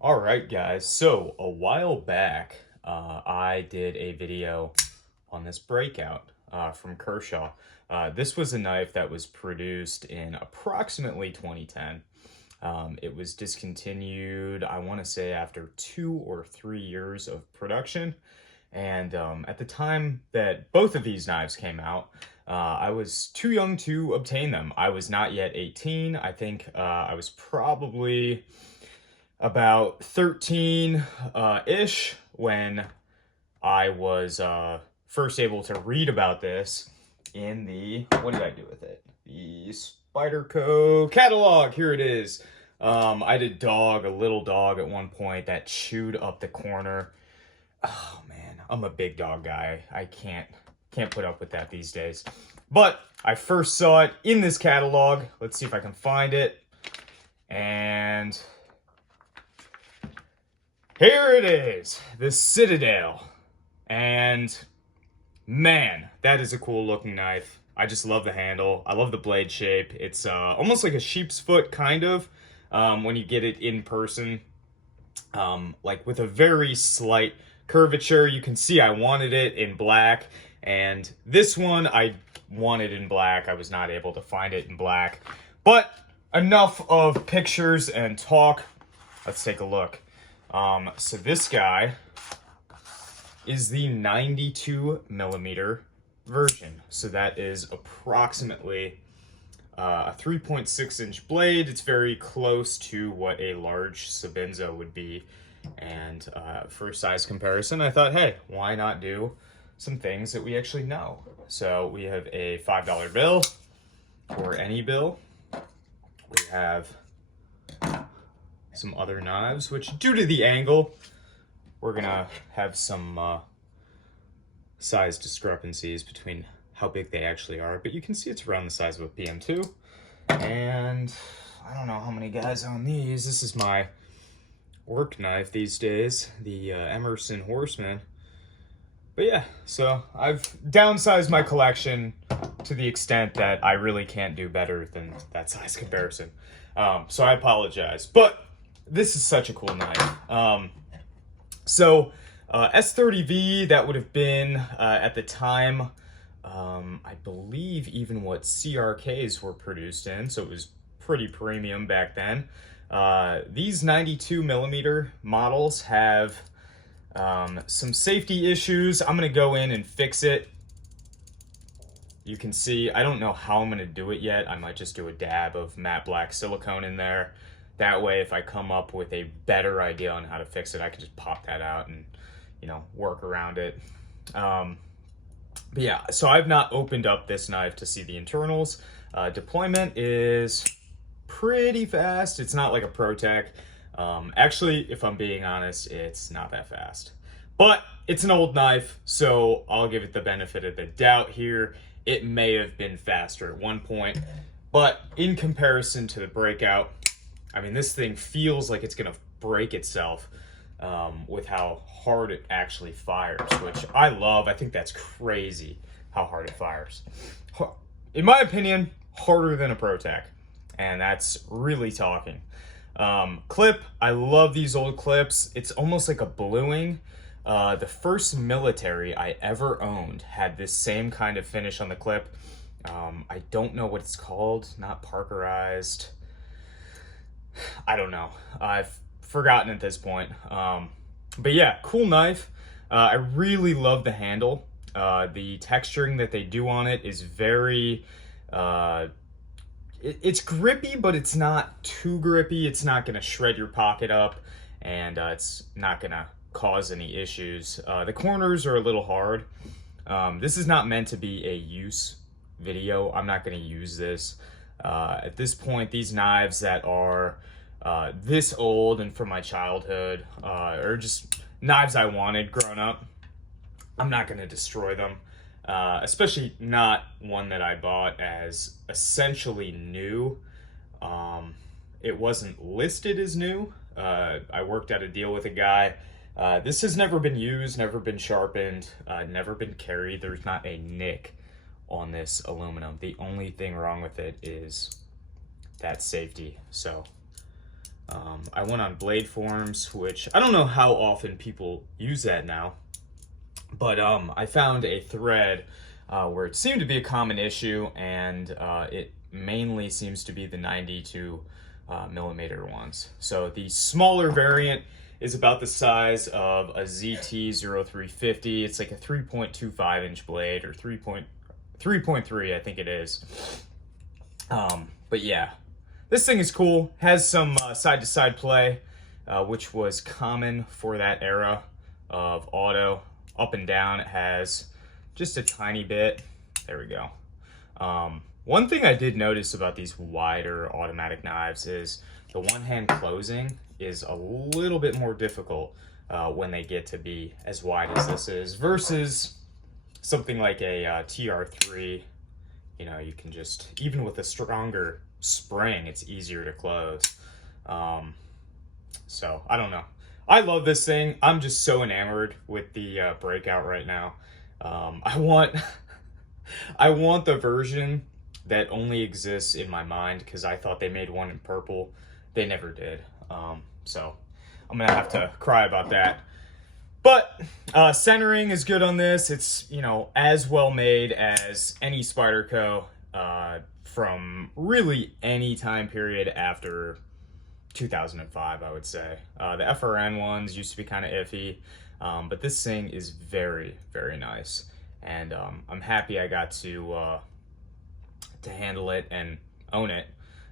All right, guys. So a while back, I did a video on this breakout from Kershaw. This was a knife that was produced in approximately 2010. It was discontinued, I want to say, after 2 or 3 years of production. And at the time that both of these knives came out, I was too young to obtain them. I was not yet 18. I think I was probably about 13 ish when I was first able to read about this in the, what did I do with it? The Spyderco catalog. Here it is. I had a little dog at one point that chewed up the corner. Oh man, I'm a big dog guy. I can't put up with that these days. But I first saw it in this catalog. Let's see if I can find it. And here it is, the Citadel. And man, that is a cool looking knife. I just love the handle. I love the blade shape. It's almost like a sheep's foot, kind of, when you get it in person. Like with a very slight curvature. You can see I wanted it in black. And this one I wanted in black. I was not able to find it in black. But enough of pictures and talk. Let's take a look. So this guy is the 92 millimeter version. So that is approximately a 3.6 inch blade. It's very close to what a large Sabinza would be. And for size comparison, I thought, hey, why not do some things that we actually know? So we have a $5 bill, or any bill. We have some other knives, which due to the angle, we're gonna have some size discrepancies between how big they actually are, but you can see it's around the size of a PM2. And I don't know how many guys own these. This is my work knife these days, the Emerson Horseman. But yeah, so I've downsized my collection to the extent that I really can't do better than that size comparison. So I apologize, but this is such a cool knife. S30V, that would have been, at the time, I believe even what CRKs were produced in, so it was pretty premium back then. These 92 millimeter models have some safety issues. I'm gonna go in and fix it. You can see, I don't know how I'm gonna do it yet. I might just do a dab of matte black silicone in there. That way, if I come up with a better idea on how to fix it, I can just pop that out and, work around it. But yeah, so I've not opened up this knife to see the internals. Deployment is pretty fast. It's not like a ProTech. Actually, if I'm being honest, it's not that fast. But it's an old knife, so I'll give it the benefit of the doubt here. It may have been faster at one point, but in comparison to the breakout, I mean, this thing feels like it's gonna break itself with how hard it actually fires, which I love. I think that's crazy how hard it fires. In my opinion, harder than a ProTech, and that's really talking. Clip, I love these old clips. It's almost like a bluing. The first military I ever owned had this same kind of finish on the clip. I don't know what it's called, not Parkerized. I don't know. I've forgotten at this point. But yeah, cool knife. I really love the handle. The texturing that they do on it is very, it's grippy, but it's not too grippy. It's not gonna shred your pocket up, and it's not gonna cause any issues. The corners are a little hard. This is not meant to be a use video. I'm not gonna use this. At this point, these knives that are this old and from my childhood, or just knives I wanted growing up, I'm not going to destroy them, especially not one that I bought as essentially new. It wasn't listed as new. I worked out a deal with a guy. This has never been used, never been sharpened, never been carried. There's not a nick on this aluminum. The only thing wrong with it is that safety. So I went on blade forums, which I don't know how often people use that now, but I found a thread where it seemed to be a common issue, and it mainly seems to be the 92 millimeter ones. So the smaller variant is about the size of a ZT-0350. It's like a 3.25 inch blade, or 3.3, I think it is. But yeah, this thing is cool. Has some side-to-side play, which was common for that era of auto. Up and down, it has just a tiny bit. There we go. One thing I did notice about these wider automatic knives is the one-hand closing is a little bit more difficult when they get to be as wide as this is, versus something like a TR3. You know, you can just, even with a stronger spring, it's easier to close. So, I don't know. I love this thing. I'm just so enamored with the Breakout right now. I want the version that only exists in my mind, because I thought they made one in purple. They never did. So I'm gonna have to cry about that. But centering is good on this. It's, you know, as well made as any Spyderco from really any time period after 2005, I would say. The FRN ones used to be kind of iffy, but this thing is very, very nice. And I'm happy I got to handle it and own it.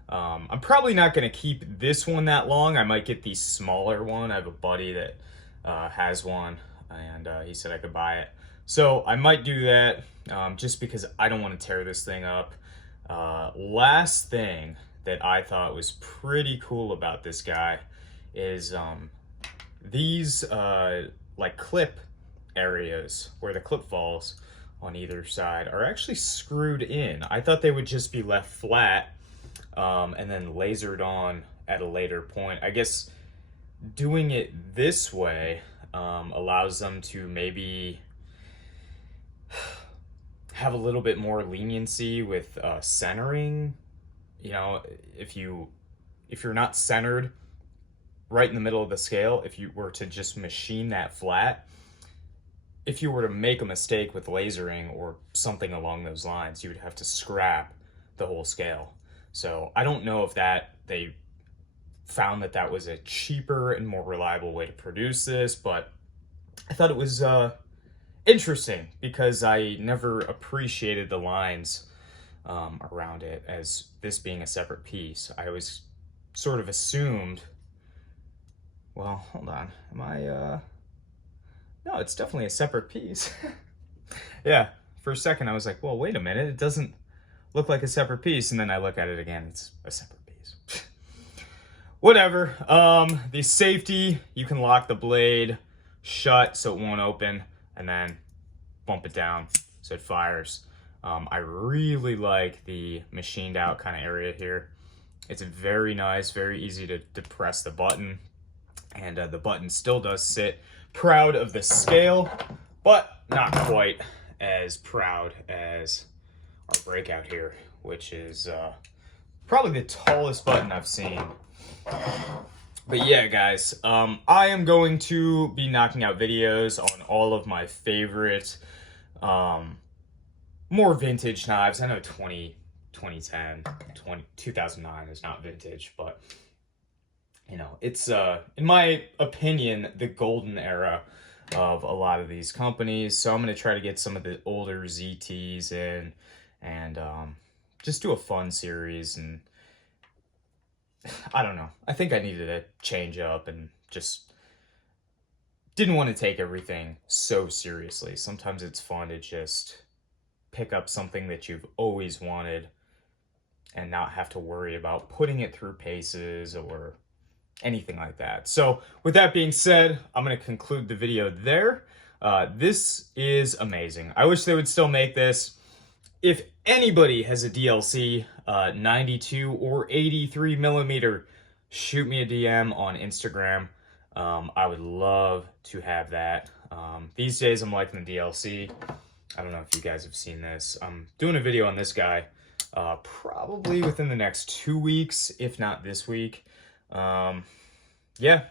I'm probably not going to keep this one that long. I might get the smaller one. I have a buddy that has one, and he said I could buy it. So I might do that, just because I don't want to tear this thing up. Last thing that I thought was pretty cool about this guy is these like clip areas where the clip falls on either side are actually screwed in. I thought they would just be left flat and then lasered on at a later point. I guess doing it this way allows them to maybe have a little bit more leniency with centering. You know, if you're not centered right in the middle of the scale, if you were to just machine that flat, if you were to make a mistake with lasering or something along those lines, you would have to scrap the whole scale. So I don't know if they found that was a cheaper and more reliable way to produce this, but I thought it was interesting because I never appreciated the lines around it as this being a separate piece. I always sort of assumed, well, hold on, am I, no, it's definitely a separate piece. Yeah, for a second I was like, well, wait a minute, it doesn't look like a separate piece, and then I look at it again, it's a separate piece. Whatever. The safety, you can lock the blade shut so it won't open, and then bump it down so it fires. I really like the machined out kind of area here. It's very nice, very easy to press the button, and the button still does sit. Proud of the scale, but not quite as proud as our Breakout here, which is probably the tallest button I've seen. But yeah, guys, I am going to be knocking out videos on all of my favorite more vintage knives. I know 2010, 2009 is not vintage, but you know, it's in my opinion the golden era of a lot of these companies. So I'm going to try to get some of the older ZTs in and just do a fun series. And I don't know, I think I needed a change up and just didn't want to take everything so seriously. Sometimes it's fun to just pick up something that you've always wanted and not have to worry about putting it through paces or anything like that. So with that being said, I'm going to conclude the video there. This is amazing. I wish they would still make this. If anybody has a DLC 92 or 83 millimeter, shoot me a DM on Instagram. I would love to have that. These days I'm liking the DLC. I don't know if you guys have seen this. I'm doing a video on this guy probably within the next 2 weeks, if not this week. Yeah,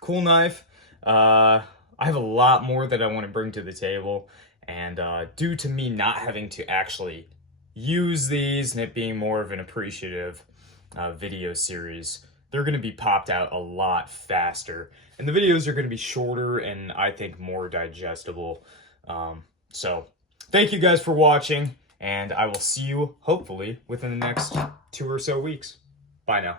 cool knife. I have a lot more that I want to bring to the table, and due to me not having to actually use these and it being more of an appreciative video series, they're going to be popped out a lot faster, and the videos are going to be shorter and I think more digestible. So thank you guys for watching, and I will see you hopefully within the next 2 or so weeks. Bye now.